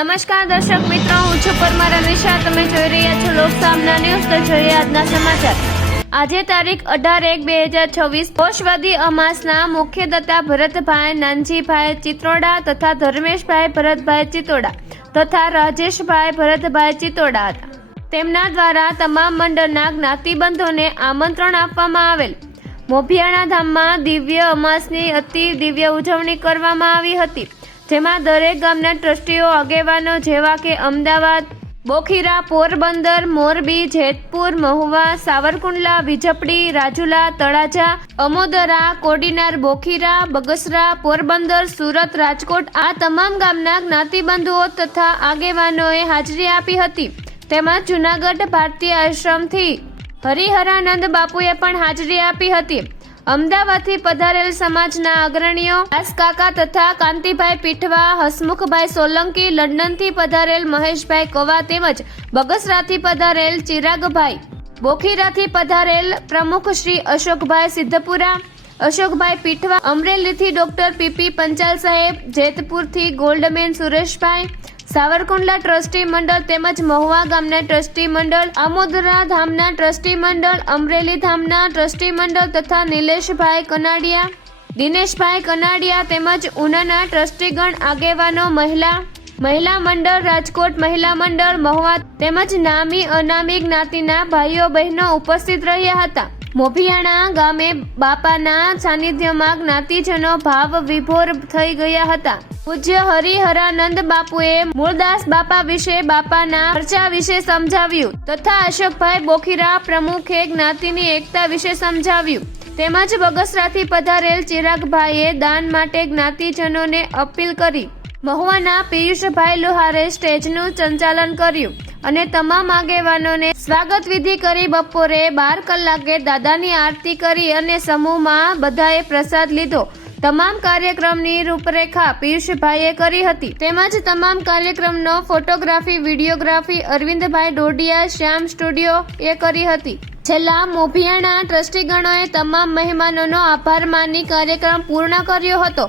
નમસ્કાર દર્શક મિત્રો, હું છું પરમાર અનિશા. તમે જોઈ રહ્યા છો લોકસામના ન્યૂઝ, તો જોઈએ આજના સમાચાર. આજે તારીખ અઢાર એક બે હજાર છવ્વીસ, પોષવાદી અમાસના મુખ્ય દત્તા ભરતભાઈ નાનજીભાઈ ચિત્રોડા તથા ધર્મેશભાઈ ભરતભાઈ ચિત્રોડા તથા રાજેશભાઈ ભરતભાઈ ચિત્રોડા હતા. તેમના દ્વારા તમામ મંડળના જ્ઞાતિબંધોને આમંત્રણ આપવામાં આવેલ. મોભિયાણા ધામમાં દિવ્ય અમાસની અતિ દિવ્ય ઉજવણી કરવામાં આવી હતી. જેમાં દરેક ગામના ટ્રસ્ટીઓ, આગેવાનો જેવા કે અમદાવાદ, બોખીરા, પોરબંદર, મોરબી, જેતપુર, મહુવા, સાવરકુંડલા, વિજપડી, રાજુલા, તળાજા, અમોદરા, કોડીનાર, બોખીરા, બગસરા, પોરબંદર, સુરત, રાજકોટ આ તમામ ગામના જ્ઞાતિબંધુઓ તથા આગેવાનોએ હાજરી આપી હતી. તેમજ જુનાગઢ ભારતીય આશ્રમથી હરિહરાનંદ બાપુએ પણ હાજરી આપી હતી. અમદાવાદથી પધારેલ સમાજના અગ્રણીઓ દાસકાકા તથા કાંતિભાઈ પીઠવા, હસમુખભાઈ સોલંકી, લંડનથી પધારેલ મહેશભાઈ કવા તેમજ બગસરાથી પધારેલ ચિરાગભાઈ, બોખીરાથી પધારેલ પ્રમુખ શ્રી અશોકભાઈ સિદ્ધપુરા, અશોકભાઈ પીઠવા, અમરેલીથી ડોક્ટર પીપી પંચાલ સાહેબ, જેતપુરથી ગોલ્ડમેન સુરેશભાઈ સાવરકુંડલા ટ્રસ્ટી મંડળ તેમજ મહુવા ગામના ટ્રસ્ટી મંડળ, આમોદરા ધામના ટ્રસ્ટી મંડળ, અમરેલી ધામના ટ્રસ્ટી મંડળ તથા નિલેશભાઈ કનાડિયા, દિનેશભાઈ કનાડિયા તેમજ ઉનાના ટ્રસ્ટીગણ આગેવાનો મહિલા મહિલા મંડળ, રાજકોટ મહિલા મંડળ, મહુવા તેમજ નામી અનામી જ્ઞાતિના ભાઈઓ બહેનો ઉપસ્થિત રહ્યા હતા. મોભિયાણા ગામે બાપાના સાનિધ્યમાં જ્ઞાતિજનો ભાવ વિભોર થઈ ગયા હતા. પૂજ્ય હરિહરાનંદ બાપુએ મૂળદાસ બાપા વિશે બાપાના ચર્ચા વિશે સમજાવ્યું તથા અશોકભાઈ બોખીરા પ્રમુખે જ્ઞાતિની એકતા વિશે સમજાવ્યું. તેમજ બગસરાથી પધારેલ ચિરાગભાઈએ દાન માટે જ્ઞાતિજનોને અપીલ કરી. મહુવાના પિયુષભાઈ લુહારે સ્ટેજનું સંચાલન કર્યું અને તમામ આગેવાનોને સ્વાગત વિધિ કરી બપોરે બાર કલાકે દાદાની આરતી કરી અને સમૂહમાં બધાએ પ્રસાદ લીધો. તમામ કાર્યક્રમની રૂપરેખા પિયુષભાઈએ કરી હતી. તેમજ તમામ કાર્યક્રમનો photography, videography Arvindbhai Dodiya Shyam studio એ કરી હતી. છેલ્લા મોભિયાણા ટ્રસ્ટીગણોએ તમામ મહેમાનોનો આભાર માની કાર્યક્રમ પૂર્ણ કર્યો હતો.